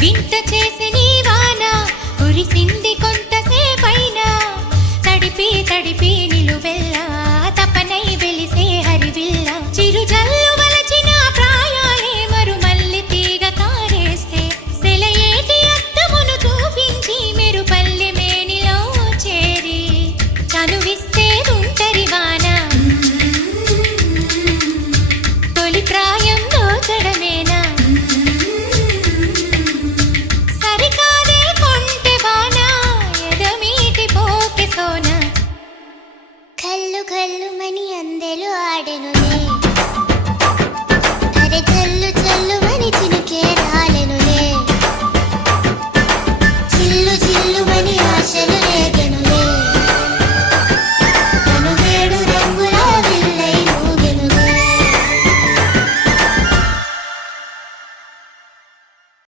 వింత చేసి నీ వాన కురిసింది కొంతసేపైన. తడిపి తడిపి నిలువెల్లా తపనై వెలిసే హరివిల్ల. చిరుజల్లు వలచిన ప్రాయాలే మరు మల్లి తీగ కారేస్తే. సెలయేటి అత్తమును చూపించి మెరు పల్లె మేనిలో చేరి. చనువిస్తే ఉంటరివారి